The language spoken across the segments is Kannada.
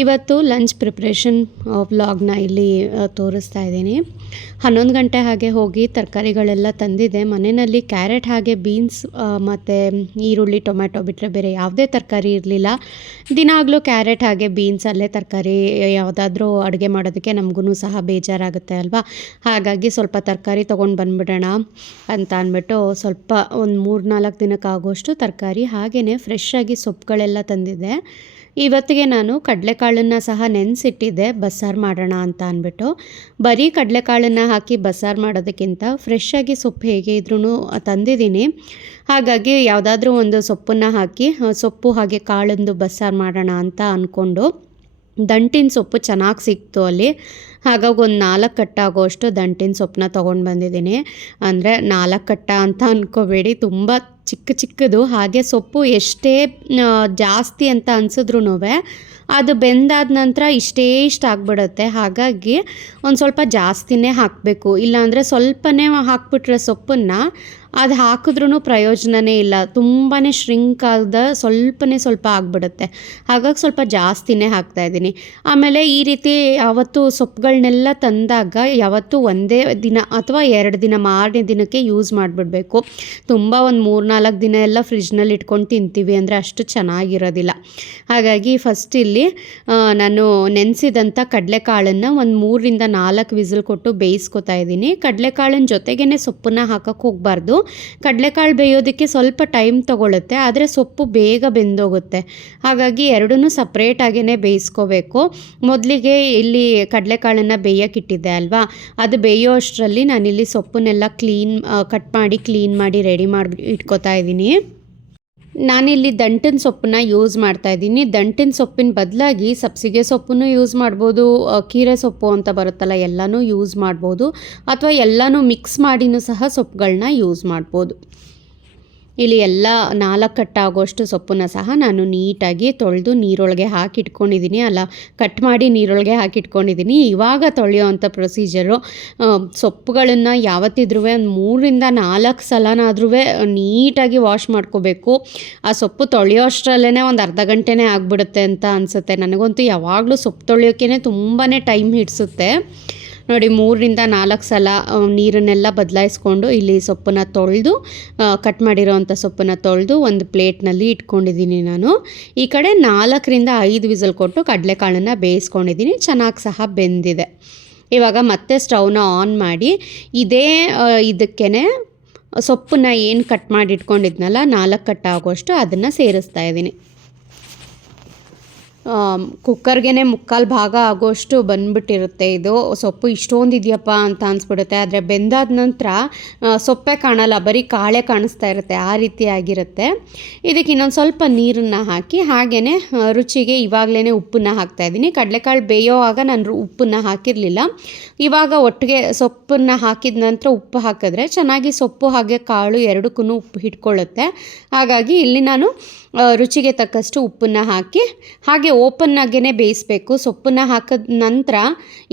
ಇವತ್ತು ಲಂಚ್ ಪ್ರಿಪ್ರೇಷನ್ ವ್ಲಾಗ್ನ ಇಲ್ಲಿ ತೋರಿಸ್ತಾ ಇದ್ದೀನಿ. ಹನ್ನೊಂದು ಗಂಟೆ ಹಾಗೆ ಹೋಗಿ ತರಕಾರಿಗಳೆಲ್ಲ ತಂದಿದೆ. ಮನೆಯಲ್ಲಿ ಕ್ಯಾರೆಟ್ ಹಾಗೆ ಬೀನ್ಸ್ ಮತ್ತು ಈರುಳ್ಳಿ, ಟೊಮ್ಯಾಟೊ ಬಿಟ್ಟರೆ ಬೇರೆ ಯಾವುದೇ ತರಕಾರಿ ಇರಲಿಲ್ಲ. ದಿನಾಗಲೂ ಕ್ಯಾರೆಟ್ ಹಾಗೆ ಬೀನ್ಸ್ ಅಲ್ಲೇ ತರಕಾರಿ, ಯಾವುದಾದ್ರೂ ಅಡುಗೆ ಮಾಡೋದಕ್ಕೆ ನಮಗೂ ಸಹ ಬೇಜಾರಾಗುತ್ತೆ ಅಲ್ವಾ? ಹಾಗಾಗಿ ಸ್ವಲ್ಪ ತರಕಾರಿ ತೊಗೊಂಡು ಬಂದುಬಿಡೋಣ ಅಂತ ಅಂದ್ಬಿಟ್ಟು ಸ್ವಲ್ಪ ಒಂದು ಮೂರು ನಾಲ್ಕು ದಿನಕ್ಕಾಗುವಷ್ಟು ತರಕಾರಿ ಹಾಗೆಯೇ ಫ್ರೆಶ್ ಆಗಿ ಸೊಪ್ಪುಗಳೆಲ್ಲ ತಂದಿದ್ದೆ. ಇವತ್ತಿಗೆ ನಾನು ಕಡಲೆಕಾಳನ್ನು ಸಹ ನೆನೆಸಿಟ್ಟಿದ್ದೆ, ಬಸ್ಸಾರು ಮಾಡೋಣ ಅಂತ ಅಂದ್ಬಿಟ್ಟು. ಬರೀ ಕಡಲೆಕಾಳನ್ನು ಹಾಕಿ ಬಸ್ಸಾರು ಮಾಡೋದಕ್ಕಿಂತ ಫ್ರೆಶ್ ಆಗಿ ಸೊಪ್ಪು ಹೇಗೆ ಇದ್ರೂ ತಂದಿದ್ದೀನಿ. ಹಾಗಾಗಿ ಯಾವುದಾದ್ರೂ ಒಂದು ಸೊಪ್ಪನ್ನು ಹಾಕಿ ಸೊಪ್ಪು ಹಾಗೆ ಕಾಳಂದು ಬಸ್ಸಾರು ಮಾಡೋಣ ಅಂತ ಅಂದ್ಕೊಂಡು ದಂಟಿನ ಸೊಪ್ಪು ಚೆನ್ನಾಗಿ ಸಿಕ್ತು ಅಲ್ಲಿ. ಹಾಗಾಗಿ ಒಂದು ನಾಲ್ಕು ಕಟ್ಟಾಗೋ ಅಷ್ಟು ದಂಟಿನ ಸೊಪ್ಪನ್ನ ತೊಗೊಂಡು ಬಂದಿದ್ದೀನಿ. ಅಂದರೆ ನಾಲ್ಕು ಕಟ್ಟ ಅಂತ ಅಂದ್ಕೋಬೇಡಿ ತುಂಬ ಚಿಕ್ಕ ಚಿಕ್ಕದು, ಹಾಗೆ ಸೊಪ್ಪು ಎಷ್ಟೇ ಜಾಸ್ತಿ ಅಂತ ಅನ್ಸಿದ್ರೂ ಅದು ಬೆಂದಾದ ನಂತರ ಇಷ್ಟೇ ಇಷ್ಟ ಆಗ್ಬಿಡುತ್ತೆ. ಹಾಗಾಗಿ ಒಂದು ಸ್ವಲ್ಪ ಜಾಸ್ತಿನೇ ಹಾಕಬೇಕು. ಇಲ್ಲಾಂದರೆ ಸ್ವಲ್ಪನೇ ಹಾಕ್ಬಿಟ್ರೆ ಸೊಪ್ಪನ್ನು ಅದು ಹಾಕಿದ್ರೂ ಪ್ರಯೋಜನವೇ ಇಲ್ಲ. ತುಂಬಾ ಶ್ರಿಂಕ್ ಆಗದ ಸ್ವಲ್ಪನೇ ಸ್ವಲ್ಪ ಆಗಿಬಿಡುತ್ತೆ. ಹಾಗಾಗಿ ಸ್ವಲ್ಪ ಜಾಸ್ತಿನೇ ಹಾಕ್ತಾಯಿದ್ದೀನಿ ಆಮೇಲೆ ಈ ರೀತಿ ಯಾವತ್ತು ಸೊಪ್ಪುಗಳನ್ನೆಲ್ಲ ತಂದಾಗ ಯಾವತ್ತೂ ಒಂದೇ ದಿನ ಅಥವಾ ಎರಡು ದಿನ ಮಾರನೇ ದಿನಕ್ಕೆ ಯೂಸ್ ಮಾಡಿಬಿಡ್ಬೇಕು. ತುಂಬ ಒಂದು ಮೂರು ನಾಲ್ಕು ದಿನ ಎಲ್ಲ ಫ್ರಿಜ್ನಲ್ಲಿ ಇಟ್ಕೊಂಡು ತಿಂತೀವಿ ಅಂದರೆ ಅಷ್ಟು ಚೆನ್ನಾಗಿರೋದಿಲ್ಲ. ಹಾಗಾಗಿ ಫಸ್ಟ್ ಇಲ್ಲಿ ನಾನು ನೆನೆಸಿದಂಥ ಕಡಲೆಕಾಳನ್ನು ಒಂದು ಮೂರರಿಂದ ನಾಲ್ಕು ವಿಸಿಲ್ ಕೊಟ್ಟು ಬೇಯಿಸ್ಕೊತಾ ಇದ್ದೀನಿ. ಕಡಲೆಕಾಳಿನ ಜೊತೆಗೇ ಸೊಪ್ಪನ್ನ ಹಾಕಕ್ಕೆ ಹೋಗಬಾರ್ದು. ಕಡಲೆಕಾಳು ಬೇಯೋದಕ್ಕೆ ಸ್ವಲ್ಪ ಟೈಮ್ ತೊಗೊಳುತ್ತೆ, ಆದರೆ ಸೊಪ್ಪು ಬೇಗ ಬೆಂದೋಗುತ್ತೆ. ಹಾಗಾಗಿ ಎರಡನ್ನೂ ಸಪ್ರೇಟಾಗೇ ಬೇಯಿಸ್ಕೋಬೇಕು. ಮೊದಲಿಗೆ ಇಲ್ಲಿ ಕಡಲೆಕಾಳನ್ನು ಬೇಯೋಕ್ಕಿಟ್ಟಿದ್ದೆ ಅಲ್ವಾ? ಅದು ಬೇಯೋ ಅಷ್ಟರಲ್ಲಿ ನಾನಿಲ್ಲಿ ಸೊಪ್ಪನ್ನೆಲ್ಲ ಕ್ಲೀನ್ ಕಟ್ ಮಾಡಿ ಕ್ಲೀನ್ ಮಾಡಿ ರೆಡಿ ಮಾಡಿ ಇಟ್ಕೋತಾ ಇದ್ದೀನಿ. ನಾನಿಲ್ಲಿ ದಂಟಿನ ಸೊಪ್ಪನ್ನ ಯೂಸ್ ಮಾಡ್ತಾ ಇದ್ದೀನಿ. ದಂಟಿನ ಸೊಪ್ಪಿನ ಬದಲಾಗಿ ಸಬ್ಸಿಗೆ ಸೊಪ್ಪನ್ನು ಯೂಸ್ ಮಾಡ್ಬೋದು ಕೀರೆ ಸೊಪ್ಪು ಅಂತ ಬರುತ್ತಲ್ಲ, ಎಲ್ಲನೂ ಯೂಸ್ ಮಾಡ್ಬೋದು. ಅಥವಾ ಎಲ್ಲನೂ ಮಿಕ್ಸ್ ಮಾಡಿನೂ ಸಹ ಸೊಪ್ಪುಗಳನ್ನ ಯೂಸ್ ಮಾಡ್ಬೋದು. ಇಲ್ಲಿ ಎಲ್ಲ ನಾಲ್ಕು ಕಟ್ಟಾಗೋಷ್ಟು ಸೊಪ್ಪನ್ನ ಸಹ ನಾನು ನೀಟಾಗಿ ತೊಳೆದು ನೀರೊಳಗೆ ಹಾಕಿಟ್ಕೊಂಡಿದ್ದೀನಿ. ಅಲ್ಲ, ಕಟ್ ಮಾಡಿ ನೀರೊಳಗೆ ಹಾಕಿಟ್ಕೊಂಡಿದ್ದೀನಿ. ಇವಾಗ ತೊಳೆಯೋವಂಥ ಪ್ರೊಸೀಜರು ಸೊಪ್ಪುಗಳನ್ನು ಯಾವತ್ತಿದ್ರೂ ಒಂದು ಮೂರರಿಂದ ನಾಲ್ಕು ಸಲನಾದ್ರೂ ನೀಟಾಗಿ ವಾಶ್ ಮಾಡ್ಕೋಬೇಕು. ಆ ಸೊಪ್ಪು ತೊಳೆಯೋ ಅಷ್ಟರಲ್ಲೇ ಒಂದು ಅರ್ಧ ಗಂಟೆನೇ ಆಗಿಬಿಡುತ್ತೆ ಅಂತ ಅನಿಸುತ್ತೆ. ನನಗಂತೂ ಯಾವಾಗಲೂ ಸೊಪ್ಪು ತೊಳೆಯೋಕ್ಕೇ ತುಂಬಾ ಟೈಮ್ ಹಿಡಿಸುತ್ತೆ. ನೋಡಿ, ಮೂರರಿಂದ ನಾಲ್ಕು ಸಲ ನೀರನ್ನೆಲ್ಲ ಬದಲಾಯಿಸ್ಕೊಂಡು ಇಲ್ಲಿ ಸೊಪ್ಪನ್ನ ತೊಳೆದು ಕಟ್ ಮಾಡಿರೋವಂಥ ಸೊಪ್ಪನ್ನು ತೊಳೆದು ಒಂದು ಪ್ಲೇಟ್ನಲ್ಲಿ ಇಟ್ಕೊಂಡಿದ್ದೀನಿ ನಾನು. ಈ ಕಡೆ ನಾಲ್ಕರಿಂದ ಐದು ವಿಸಲ್ ಕೊಟ್ಟು ಕಡಲೆಕಾಳನ್ನು ಬೇಯಿಸ್ಕೊಂಡಿದ್ದೀನಿ. ಚೆನ್ನಾಗಿ ಸಹ ಬೆಂದಿದೆ. ಇವಾಗ ಮತ್ತೆ ಸ್ಟವ್ನ ಆನ್ ಮಾಡಿ, ಇದೇ ಇದಕ್ಕೇ ಸೊಪ್ಪನ್ನ ಏನು ಕಟ್ ಮಾಡಿ ಇಟ್ಕೊಂಡಿದ್ನಲ್ಲ ನಾಲ್ಕು ಕಟ್ ಆಗೋಷ್ಟು ಅದನ್ನು ಸೇರಿಸ್ತಾ ಇದ್ದೀನಿ. ಕುಕ್ಕರ್ಗೆ ಮುಕ್ಕಾಲು ಭಾಗ ಆಗೋಷ್ಟು ಬಂದ್ಬಿಟ್ಟಿರುತ್ತೆ ಇದು. ಸೊಪ್ಪು ಇಷ್ಟೊಂದು ಇದೆಯಪ್ಪ ಅಂತ ಅನಿಸ್ಬಿಡುತ್ತೆ. ಆದರೆ ಬೆಂದಾದ ನಂತರ ಸೊಪ್ಪೆ ಕಾಣಲ್ಲ, ಬರೀ ಕಾಳೆ ಕಾಣಿಸ್ತಾ ಇರುತ್ತೆ, ಆ ರೀತಿ ಆಗಿರುತ್ತೆ. ಇದಕ್ಕೆ ಇನ್ನೊಂದು ಸ್ವಲ್ಪ ನೀರನ್ನು ಹಾಕಿ ಹಾಗೆಯೇ ರುಚಿಗೆ ಇವಾಗಲೇ ಉಪ್ಪನ್ನ ಹಾಕ್ತಾ ಇದ್ದೀನಿ. ಕಡಲೆಕಾಳು ಬೇಯೋವಾಗ ನಾನು ಉಪ್ಪನ್ನ ಹಾಕಿರಲಿಲ್ಲ. ಇವಾಗ ಒಟ್ಟಿಗೆ ಸೊಪ್ಪನ್ನು ಹಾಕಿದ ನಂತರ ಉಪ್ಪು ಹಾಕಿದ್ರೆ ಚೆನ್ನಾಗಿ ಸೊಪ್ಪು ಹಾಗೆ ಕಾಳು ಎರಡಕ್ಕೂ ಉಪ್ಪು ಹಿಡ್ಕೊಳ್ಳುತ್ತೆ ಹಾಗಾಗಿ ಇಲ್ಲಿ ನಾನು ರುಚಿಗೆ ತಕ್ಕಷ್ಟು ಉಪ್ಪನ್ನು ಹಾಕಿ, ಹಾಗೆ ಓಪನ್ನಾಗೇ ಬೇಯಿಸಬೇಕು. ಸೊಪ್ಪನ್ನು ಹಾಕಿದ ನಂತರ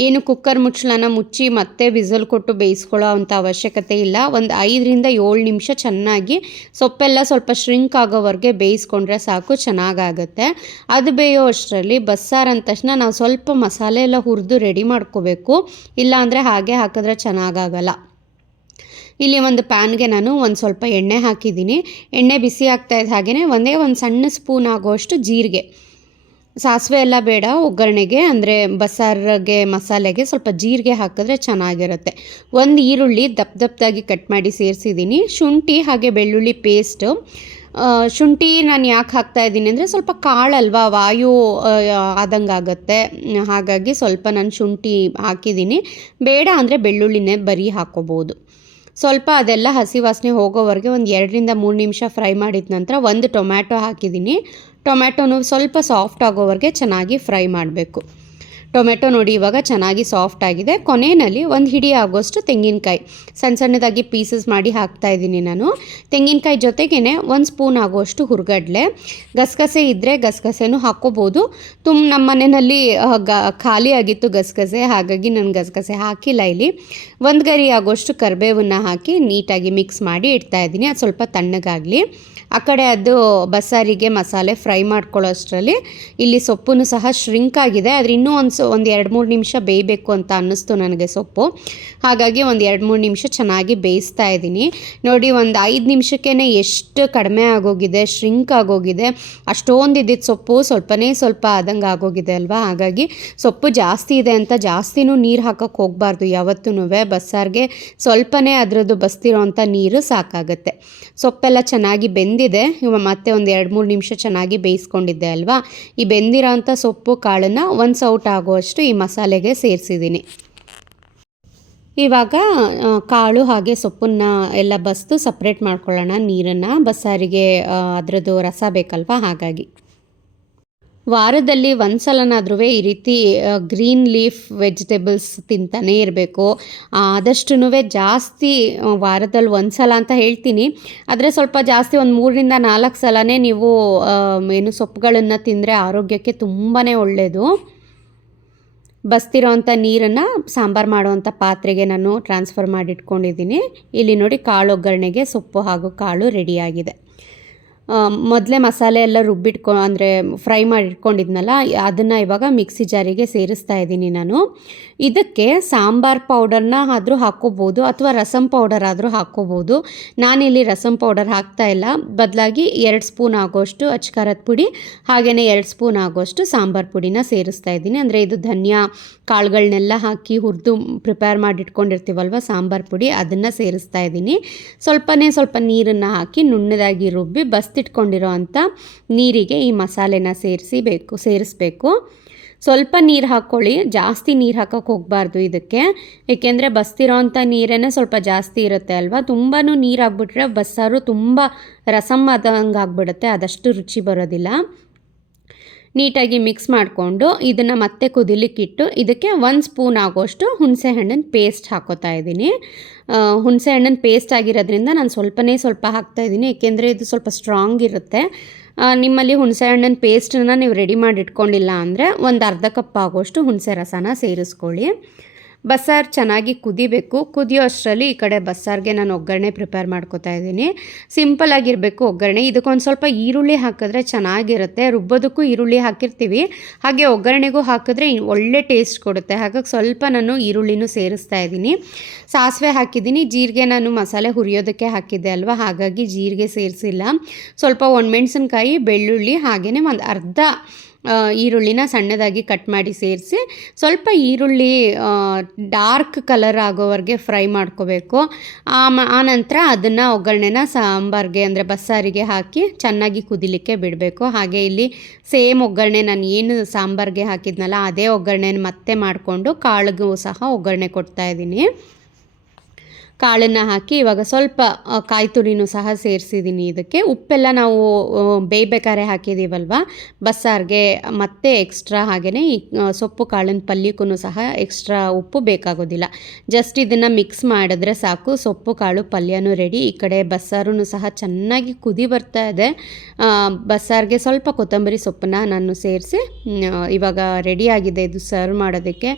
ಏನು ಕುಕ್ಕರ್ ಮುಚ್ಚಳನ ಮುಚ್ಚಿ ಮತ್ತೆ ವಿಸಲ್ ಕೊಟ್ಟು ಬೇಯಿಸ್ಕೊಳ್ಳೋ ಅಂಥ ಅವಶ್ಯಕತೆ ಇಲ್ಲ. ಒಂದು ಐದರಿಂದ ಏಳು ನಿಮಿಷ ಚೆನ್ನಾಗಿ ಸೊಪ್ಪೆಲ್ಲ ಸ್ವಲ್ಪ ಶ್ರಿಂಕ್ ಆಗೋವರೆಗೆ ಬೇಯಿಸ್ಕೊಂಡ್ರೆ ಸಾಕು, ಚೆನ್ನಾಗಾಗುತ್ತೆ. ಅದು ಬೇಯೋ ಅಷ್ಟರಲ್ಲಿ ಬಸ್ಸಾರು ಅಂದ ತಕ್ಷಣ ನಾವು ಸ್ವಲ್ಪ ಮಸಾಲೆ ಎಲ್ಲ ಹುರಿದು ರೆಡಿ ಮಾಡ್ಕೋಬೇಕು. ಇಲ್ಲಾಂದರೆ ಹಾಗೆ ಹಾಕಿದ್ರೆ ಚೆನ್ನಾಗಾಗಲ್ಲ. ಇಲ್ಲಿ ಒಂದು ಪ್ಯಾನ್ಗೆ ನಾನು ಒಂದು ಸ್ವಲ್ಪ ಎಣ್ಣೆ ಹಾಕಿದ್ದೀನಿ. ಎಣ್ಣೆ ಬಿಸಿ ಆಗ್ತಾ ಇದ್ದ ಹಾಗೆಯೇ ಒಂದೇ ಒಂದು ಸಣ್ಣ ಸ್ಪೂನ್ ಆಗೋಷ್ಟು ಜೀರಿಗೆ. ಸಾಸಿವೆ ಎಲ್ಲ ಬೇಡ, ಒಗ್ಗರಣೆಗೆ, ಅಂದರೆ ಬಸ್ಸಾರಿಗೆ, ಮಸಾಲೆಗೆ ಸ್ವಲ್ಪ ಜೀರಿಗೆ ಹಾಕಿದ್ರೆ ಚೆನ್ನಾಗಿರುತ್ತೆ. ಒಂದು ಈರುಳ್ಳಿ ದಪ್ಪ ದಪ್ಪದಾಗಿ ಕಟ್ ಮಾಡಿ ಸೇರಿಸಿದ್ದೀನಿ. ಶುಂಠಿ ಹಾಗೆ ಬೆಳ್ಳುಳ್ಳಿ ಪೇಸ್ಟು ಶುಂಠಿ ನಾನು ಯಾಕೆ ಹಾಕ್ತಾ ಇದ್ದೀನಿ ಅಂದರೆ ಸ್ವಲ್ಪ ಕಾಳಲ್ವಾ ವಾಯು ಆದಂಗೆ ಆಗುತ್ತೆ. ಹಾಗಾಗಿ ಸ್ವಲ್ಪ ನಾನು ಶುಂಠಿ ಹಾಕಿದ್ದೀನಿ. ಬೇಡ ಅಂದರೆ ಬೆಳ್ಳುಳ್ಳಿನೇ ಬರೀ ಹಾಕೋಬೋದು. ಸ್ವಲ್ಪ ಅದೆಲ್ಲ ಹಸಿ ವಾಸನೆ ಹೋಗೋವರೆಗೆ ಒಂದು ಎರಡರಿಂದ ಮೂರು ನಿಮಿಷ ಫ್ರೈ ಮಾಡಿದ ನಂತರ ಒಂದು ಟೊಮ್ಯಾಟೊ ಹಾಕಿದ್ದೀನಿ. ಟೊಮ್ಯಾಟೊನು ಸ್ವಲ್ಪ ಸಾಫ್ಟ್ ಆಗೋವರೆಗೆ ಚೆನ್ನಾಗಿ ಫ್ರೈ ಮಾಡಬೇಕು. ಟೊಮೆಟೊ ನೋಡಿ, ಇವಾಗ ಚೆನ್ನಾಗಿ ಸಾಫ್ಟ್ ಆಗಿದೆ. ಕೊನೆಯಲ್ಲಿ ಒಂದು ಹಿಡಿ ಆಗೋಷ್ಟು ತೆಂಗಿನಕಾಯಿ. ಸಣ್ಣ ಸಣ್ಣದಾಗಿ ಪೀಸಸ್ ಮಾಡಿ ಹಾಕ್ತಾ ಇದ್ದೀನಿ ನಾನು. ತೆಂಗಿನಕಾಯಿ ಜೊತೆಗೇ ಒಂದು ಸ್ಪೂನ್ ಆಗೋಷ್ಟು ಹುರ್ಗಡ್ಲೆ. ಗಸಗಸೆ ಇದ್ದರೆ ಗಸಗಸೆನೂ ಹಾಕ್ಕೋಬೋದು ತುಂಬ ನಮ್ಮ ಮನೆಯಲ್ಲಿ ಗ, ಖಾಲಿ ಆಗಿತ್ತು ಗಸಗಸೆ, ಹಾಗಾಗಿ ನಾನು ಗಸಗಸೆ ಹಾಕಿಲ್ಲ ಇಲ್ಲಿ. ಒಂದು ಗರಿ ಆಗೋಷ್ಟು ಕರಿಬೇವನ್ನು ಹಾಕಿ ನೀಟಾಗಿ ಮಿಕ್ಸ್ ಮಾಡಿ ಇಡ್ತಾ ಇದ್ದೀನಿ. ಅದು ಸ್ವಲ್ಪ ತಣ್ಣಗಾಗಲಿ. ಆ ಕಡೆ ಅದು ಬಸ್ಸಾರಿಗೆ ಮಸಾಲೆ ಫ್ರೈ ಮಾಡ್ಕೊಳ್ಳೋ ಅಷ್ಟರಲ್ಲಿ ಇಲ್ಲಿ ಸೊಪ್ಪು ಸಹ ಶ್ರಿಂಕ್ ಆಗಿದೆ. ಆದರೆ ಇನ್ನೂ ಒಂದು ಒಂದು ಎರಡು ಮೂರು ನಿಮಿಷ ಬೇಯಬೇಕು ಅಂತ ಅನ್ನಿಸ್ತು ನನಗೆ ಸೊಪ್ಪು. ಹಾಗಾಗಿ ಒಂದು ಎರಡು ಮೂರು ನಿಮಿಷ ಚೆನ್ನಾಗಿ ಬೇಯಿಸ್ತಾ ಇದ್ದೀನಿ. ನೋಡಿ, ಒಂದು ಐದು ನಿಮಿಷಕ್ಕೇ ಎಷ್ಟು ಕಡಿಮೆ ಆಗೋಗಿದೆ, ಶ್ರಿಂಕ್ ಆಗೋಗಿದೆ. ಅಷ್ಟೊಂದು ಇದ್ದಿದ್ದು ಸೊಪ್ಪು ಸ್ವಲ್ಪನೇ ಸ್ವಲ್ಪ ಆದಂಗೆ ಆಗೋಗಿದೆ ಅಲ್ವಾ? ಹಾಗಾಗಿ ಸೊಪ್ಪು ಜಾಸ್ತಿ ಇದೆ ಅಂತ ಜಾಸ್ತಿನೂ ನೀರು ಹಾಕೋಕ್ಕೆ ಹೋಗಬಾರ್ದು ಯಾವತ್ತೂ ಬಸ್ಸಾರಿಗೆ ಸ್ವಲ್ಪನೇ ಅದರದ್ದು ಬಸ್ತಿರೋವಂಥ ನೀರು ಸಾಕಾಗುತ್ತೆ. ಸೊಪ್ಪೆಲ್ಲ ಚೆನ್ನಾಗಿ ಬೆಂದಿದೆ. ಇವಾಗ ಮತ್ತೆ ಒಂದು ಎರಡು ಮೂರು ನಿಮಿಷ ಚೆನ್ನಾಗಿ ಬೇಯಿಸ್ಕೊಂಡಿದ್ದೆ ಅಲ್ವಾ? ಈ ಬೆಂದಿರೋ ಸೊಪ್ಪು ಕಾಳನ್ನು ಒಂದು ಸೌಟ್ ಆಗುವಷ್ಟು ಈ ಮಸಾಲೆಗೆ ಸೇರಿಸಿದ್ದೀನಿ. ಇವಾಗ ಕಾಳು ಹಾಗೆ ಸೊಪ್ಪನ್ನ ಎಲ್ಲ ಬಸ್ದು ಸಪ್ರೇಟ್ ಮಾಡ್ಕೊಳ್ಳೋಣ. ನೀರನ್ನು ಬಸ್ಸಾರಿಗೆ ಅದರದ್ದು ರಸ ಬೇಕಲ್ವ? ಹಾಗಾಗಿ. ವಾರದಲ್ಲಿ ಒಂದು ಸಲನಾದ್ರೂ ಈ ರೀತಿ ಗ್ರೀನ್ ಲೀಫ್ ವೆಜಿಟೇಬಲ್ಸ್ ತಿಂತಾನೇ ಇರಬೇಕು. ಆದಷ್ಟು ಜಾಸ್ತಿ ವಾರದಲ್ಲಿ ಒಂದು ಸಲ ಅಂತ ಹೇಳ್ತೀನಿ. ಆದರೆ ಸ್ವಲ್ಪ ಜಾಸ್ತಿ ಒಂದು ಮೂರರಿಂದ ನಾಲ್ಕು ಸಲನೇ ನೀವು ಏನು ಸೊಪ್ಪುಗಳನ್ನು ತಿಂದರೆ ಆರೋಗ್ಯಕ್ಕೆ ತುಂಬಾ ಒಳ್ಳೆಯದು ಬಸ್ತಿರೋ ಅಂಥ ನೀರನ್ನು ಸಾಂಬಾರು ಮಾಡುವಂಥ ಪಾತ್ರೆಗೆ ನಾನು ಟ್ರಾನ್ಸ್ಫರ್ ಮಾಡಿಟ್ಕೊಂಡಿದ್ದೀನಿ. ಇಲ್ಲಿ ನೋಡಿ ಕಾಳು ಒಗ್ಗರಣೆಗೆ ಸೊಪ್ಪು ಹಾಗೂ ಕಾಳು ರೆಡಿಯಾಗಿದೆ ಮೊದಲೇ ಮಸಾಲೆ ಎಲ್ಲ ರುಬ್ಬಿಟ್ಕೊ, ಅಂದರೆ ಫ್ರೈ ಮಾಡಿ ಇಟ್ಕೊಂಡಿದ್ನಲ್ಲ ಅದನ್ನು ಇವಾಗ ಮಿಕ್ಸಿ ಜಾರಿಗೆ ಸೇರಿಸ್ತಾ ಇದ್ದೀನಿ ನಾನು. ಇದಕ್ಕೆ ಸಾಂಬಾರ್ ಪೌಡರ್ನ ಆದರೂ ಹಾಕ್ಕೋಬೋದು, ಅಥವಾ ರಸಂ ಪೌಡರ್ ಆದರೂ ಹಾಕ್ಕೋಬೋದು. ನಾನಿಲ್ಲಿ ರಸಂ ಪೌಡರ್ ಹಾಕ್ತಾ ಇಲ್ಲ. ಬದಲಾಗಿ ಎರಡು ಸ್ಪೂನ್ ಆಗೋಷ್ಟು ಅಚ್ಕಾರದ ಪುಡಿ ಹಾಗೆಯೇ ಎರಡು ಸ್ಪೂನ್ ಆಗೋಷ್ಟು ಸಾಂಬಾರ್ ಪುಡಿನ ಸೇರಿಸ್ತಾ ಇದ್ದೀನಿ. ಅಂದರೆ ಇದು ಧನಿಯಾ ಕಾಳುಗಳನ್ನೆಲ್ಲ ಹಾಕಿ ಹುರಿದು ಪ್ರಿಪೇರ್ ಮಾಡಿ ಇಟ್ಕೊಂಡಿರ್ತೀವಲ್ವ ಸಾಂಬಾರ್ ಪುಡಿ, ಅದನ್ನು ಸೇರಿಸ್ತಾ ಇದ್ದೀನಿ. ಸ್ವಲ್ಪನೇ ಸ್ವಲ್ಪ ನೀರನ್ನು ಹಾಕಿ ನುಣ್ಣದಾಗಿ ರುಬ್ಬಿ ಬಸ್ತಿಟ್ಕೊಂಡಿರೋ ಅಂಥ ನೀರಿಗೆ ಈ ಮಸಾಲೆನ ಸೇರಿಸಿ ಬೇಕು ಸೇರಿಸ್ಬೇಕು. ಸ್ವಲ್ಪ ನೀರು ಹಾಕ್ಕೊಳ್ಳಿ, ಜಾಸ್ತಿ ನೀರು ಹಾಕೋಕ್ಕೆ ಹೋಗಬಾರ್ದು ಇದಕ್ಕೆ. ಏಕೆಂದರೆ ಬಸ್ತಿರೋ ಅಂಥ ನೀರೇ ಸ್ವಲ್ಪ ಜಾಸ್ತಿ ಇರುತ್ತೆ ಅಲ್ವಾ? ತುಂಬಾ ನೀರು ಹಾಕ್ಬಿಟ್ರೆ ಬಸ್ಸಾರು ತುಂಬ ರಸಮ್ ಆದಂಗೆ ಆಗಿಬಿಡುತ್ತೆ ಅದಷ್ಟು ರುಚಿ ಬರೋದಿಲ್ಲ. ನೀಟಾಗಿ ಮಿಕ್ಸ್ ಮಾಡಿಕೊಂಡು ಇದನ್ನು ಮತ್ತೆ ಕುದಿಲಿಕ್ಕಿಟ್ಟು ಇದಕ್ಕೆ ಒಂದು ಸ್ಪೂನ್ ಆಗೋಷ್ಟು ಹುಣಸೆ ಹಣ್ಣಿನ ಪೇಸ್ಟ್ ಹಾಕೋತಾ ಇದ್ದೀನಿ. ಹುಣಸೆಹಣ್ಣಿನ ಹುಣಸೆ ಹಣ್ಣಿನ ಪೇಸ್ಟ್ ಆಗಿರೋದ್ರಿಂದ ನಾನು ಸ್ವಲ್ಪನೇ ಸ್ವಲ್ಪ ಹಾಕ್ತಾ ಇದ್ದೀನಿ, ಏಕೆಂದರೆ ಇದು ಸ್ವಲ್ಪ ಸ್ಟ್ರಾಂಗ್ ಇರುತ್ತೆ. ನಿಮ್ಮಲ್ಲಿ ಹುಣಸೆ ಹಣ್ಣಿನ ಪೇಸ್ಟನ್ನ ನೀವು ರೆಡಿ ಮಾಡಿ ಇಟ್ಕೊಂಡಿಲ್ಲ ಅಂದರೆ ಒಂದು ಅರ್ಧ ಕಪ್ ಆಗೋಷ್ಟು ಹುಣಸೆ ರಸನ ಸೇರಿಸ್ಕೊಳ್ಳಿ. ಬಸ್ಸಾರು ಚೆನ್ನಾಗಿ ಕುದಿಬೇಕು. ಕುದಿಯೋ ಅಷ್ಟರಲ್ಲಿ ಈ ಕಡೆ ಬಸ್ಸಾರಿಗೆ ನಾನು ಒಗ್ಗರಣೆ ಪ್ರಿಪೇರ್ ಮಾಡ್ಕೋತಾ ಇದ್ದೀನಿ. ಸಿಂಪಲ್ ಆಗಿರಬೇಕು ಒಗ್ಗರಣೆ. ಇದಕ್ಕೊಂದು ಸ್ವಲ್ಪ ಈರುಳ್ಳಿ ಹಾಕಿದ್ರೆ ಚೆನ್ನಾಗಿರುತ್ತೆ. ರುಬ್ಬೋದಕ್ಕೂ ಈರುಳ್ಳಿ ಹಾಕಿರ್ತೀವಿ. ಹಾಗೆ ಒಗ್ಗರಣೆಗೂ ಹಾಕಿದ್ರೆ ಒಳ್ಳೆ ಟೇಸ್ಟ್ ಕೊಡುತ್ತೆ. ಹಾಗಾಗಿ ಸ್ವಲ್ಪ ನಾನು ಈರುಳ್ಳಿನೂ ಸೇರಿಸ್ತಾ ಇದ್ದೀನಿ. ಸಾಸಿವೆ ಹಾಕಿದ್ದೀನಿ. ಜೀರಿಗೆ ನಾನು ಮಸಾಲೆ ಹುರಿಯೋದಕ್ಕೆ ಹಾಕಿದ್ದೆ ಅಲ್ವಾ? ಹಾಗಾಗಿ ಜೀರಿಗೆ ಸೇರಿಸಿಲ್ಲ. ಸ್ವಲ್ಪ ಒಣಮೆಣಸಿನ್ಕಾಯಿ, ಬೆಳ್ಳುಳ್ಳಿ ಹಾಗೆಯೇ ಒಂದು ಅರ್ಧ ಈರುಳ್ಳಿನ ಸಣ್ಣದಾಗಿ ಕಟ್ ಮಾಡಿ ಸೇರಿಸಿ ಸ್ವಲ್ಪ ಈರುಳ್ಳಿ ಡಾರ್ಕ್ ಕಲರ್ ಆಗೋವರೆಗೆ ಫ್ರೈ ಮಾಡ್ಕೋಬೇಕು. ಆನಂತರ ಅದನ್ನು ಒಗ್ಗರಣೆನ ಸಾಂಬಾರ್ಗೆ ಅಂದರೆ ಬಸ್ಸಾರಿಗೆ ಹಾಕಿ ಚೆನ್ನಾಗಿ ಕುದಿಲಿಕ್ಕೆ ಬಿಡಬೇಕು. ಹಾಗೆ ಇಲ್ಲಿ ಸೇಮ್ ಒಗ್ಗರಣೆ ನಾನು ಏನು ಸಾಂಬಾರ್ಗೆ ಹಾಕಿದ್ನಲ್ಲ, ಅದೇ ಒಗ್ಗರಣೆನ ಮತ್ತೆ ಮಾಡಿಕೊಂಡು ಕಾಳಿಗೂ ಸಹ ಒಗ್ಗರಣೆ ಕೊಡ್ತಾ ಇದ್ದೀನಿ. ಕಾಳನ್ನು ಹಾಕಿ ಇವಾಗ ಸ್ವಲ್ಪ ಆ, ಕಾಯಿ ತುರಿನೂ ಸಹ ಸೇರಿಸಿದ್ದೀನಿ ಇದಕ್ಕೆ. ಉಪ್ಪೆಲ್ಲ ನಾವು ಬೇಯಬೇಕಾದ್ರೆ ಹಾಕಿದ್ದೀವಲ್ವ ಬಸ್ಸಾರಿಗೆ ಮತ್ತೆ ಎಕ್ಸ್ಟ್ರಾ ಹಾಗೆಯೇ ಈ ಸೊಪ್ಪು ಕಾಳಿನ ಪಲ್ಯಕ್ಕೂ ಸಹ ಎಕ್ಸ್ಟ್ರಾ ಉಪ್ಪು ಬೇಕಾಗೋದಿಲ್ಲ. ಜಸ್ಟ್ ಇದನ್ನು ಮಿಕ್ಸ್ ಮಾಡಿದ್ರೆ ಸಾಕು. ಸೊಪ್ಪು ಕಾಳು ಪಲ್ಯನೂ ರೆಡಿ ಈ ಕಡೆ ಬಸ್ಸಾರು ಸಹ ಚೆನ್ನಾಗಿ ಕುದಿ ಬರ್ತಾ ಇದೆ. ಬಸ್ಸಾರಿಗೆ ಸ್ವಲ್ಪ ಕೊತ್ತಂಬರಿ ಸೊಪ್ಪನ್ನ ನಾನು ಸೇರಿಸಿ ಇವಾಗ ರೆಡಿಯಾಗಿದೆ ಇದು ಸರ್ವ್ ಮಾಡೋದಕ್ಕೆ.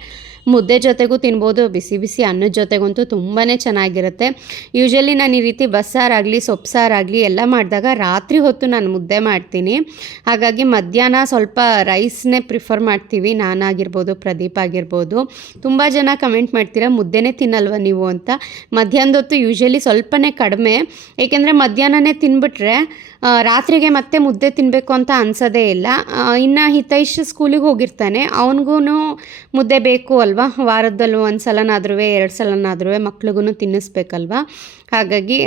ಮುದ್ದೆ ಜೊತೆಗೂ ತಿನ್ಬೋದು. ಬಿಸಿ ಬಿಸಿ ಅನ್ನದ ಜೊತೆಗಂತೂ ತುಂಬಾ ಚೆನ್ನಾಗಿರುತ್ತೆ. ಯೂಶ್ವಲಿ ನಾನು ಈ ರೀತಿ ಬಸ್ಸಾರಾಗಲಿ ಸೊಪ್ಪು ಸಾರಾಗಲಿ ಎಲ್ಲ ಮಾಡಿದಾಗ ರಾತ್ರಿ ಹೊತ್ತು ನಾನು ಮುದ್ದೆ ಮಾಡ್ತೀನಿ. ಹಾಗಾಗಿ ಮಧ್ಯಾಹ್ನ ಸ್ವಲ್ಪ ರೈಸ್ನೇ ಪ್ರಿಫರ್ ಮಾಡ್ತೀವಿ. ನಾನಾಗಿರ್ಬೋದು ಪ್ರದೀಪ್ ಆಗಿರ್ಬೋದು. ತುಂಬ ಜನ ಕಮೆಂಟ್ ಮಾಡ್ತೀರಾ, ಮುದ್ದೆನೇ ತಿನ್ನಲ್ವ ನೀವು ಅಂತ. ಮಧ್ಯಾಹ್ನದ ಹೊತ್ತು ಯೂಶ್ವಲಿ ಸ್ವಲ್ಪನೇ ಕಡಿಮೆ. ಏಕೆಂದರೆ ಮಧ್ಯಾಹ್ನನೇ ತಿನ್ಬಿಟ್ರೆ ರಾತ್ರಿಗೆ ಮತ್ತೆ ಮುದ್ದೆ ತಿನ್ನಬೇಕು ಅಂತ ಅನ್ಸೋದೇ ಇಲ್ಲ. ಇನ್ನು ಹಿತೈಷ್ ಸ್ಕೂಲಿಗೆ ಹೋಗಿರ್ತಾನೆ. ಅವನಿಗೂ ಮುದ್ದೆ ಬೇಕು ಅಲ್ವಾ? ವಾರದಲ್ಲೂ ಒಂದು ಸಲನಾದ್ರೂ ಎರಡು ಸಲನಾದ್ರೂ ಮಕ್ಳಿಗೂ ತಿನ್ನಿಸ್ಬೇಕಲ್ವಾ ಹಾಗಾಗಿ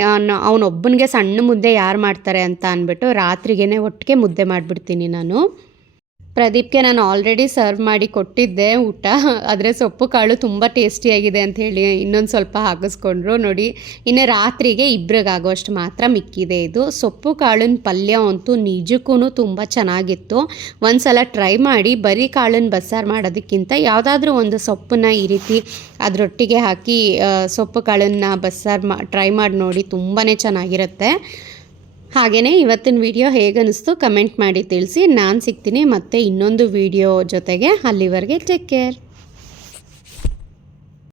ಅವನೊಬ್ಬನಿಗೆ ಸಣ್ಣ ಮುದ್ದೆ ಯಾರು ಮಾಡ್ತಾರೆ ಅಂತ ಅಂದ್ಬಿಟ್ಟು ರಾತ್ರಿಗೇ ಒಟ್ಟಿಗೆ ಮುದ್ದೆ ಮಾಡಿಬಿಡ್ತೀನಿ ನಾನು. ಪ್ರದೀಪ್ಗೆ ನಾನು ಆಲ್ರೆಡಿ ಸರ್ವ್ ಮಾಡಿ ಕೊಟ್ಟಿದ್ದೆ ಊಟ. ಆದರೆ ಸೊಪ್ಪು ಕಾಳು ತುಂಬ ಟೇಸ್ಟಿಯಾಗಿದೆ ಅಂತ ಹೇಳಿ ಇನ್ನೊಂದು ಸ್ವಲ್ಪ ಹಾಕಿಸ್ಕೊಂಡ್ರು. ನೋಡಿ, ಇನ್ನು ರಾತ್ರಿಗೆ ಇಬ್ಬರಿಗಾಗೋಷ್ಟು ಮಾತ್ರ ಮಿಕ್ಕಿದೆ ಇದು. ಸೊಪ್ಪು ಕಾಳಿನ ಪಲ್ಯ ಅಂತೂ ನಿಜಕ್ಕೂ ತುಂಬ ಚೆನ್ನಾಗಿತ್ತು. ಒಂದು ಸಲ ಟ್ರೈ ಮಾಡಿ ಬರೀ ಕಾಳನ್ನ ಬಸ್ಸಾರು ಮಾಡೋದಕ್ಕಿಂತ ಯಾವುದಾದ್ರೂ ಒಂದು ಸೊಪ್ಪನ್ನ ಈ ರೀತಿ ಅದರೊಟ್ಟಿಗೆ ಹಾಕಿ ಸೊಪ್ಪು ಕಾಳನ್ನು ಬಸ್ಸಾರು ಮಾ ಟ್ರೈ ಮಾಡಿ ನೋಡಿ ತುಂಬಾ ಚೆನ್ನಾಗಿರುತ್ತೆ. ಹಾಗೆಯೇ ಇವತ್ತಿನ ವಿಡಿಯೋ ಹೇಗನ್ನಿಸ್ತು ಕಮೆಂಟ್ ಮಾಡಿ ತಿಳಿಸಿ. ನಾನು ಸಿಗ್ತೀನಿ ಮತ್ತೆ ಇನ್ನೊಂದು ವಿಡಿಯೋ ಜೊತೆಗೆ ಅಲ್ಲಿವರೆಗೆ ಟೇಕ್ ಕೇರ್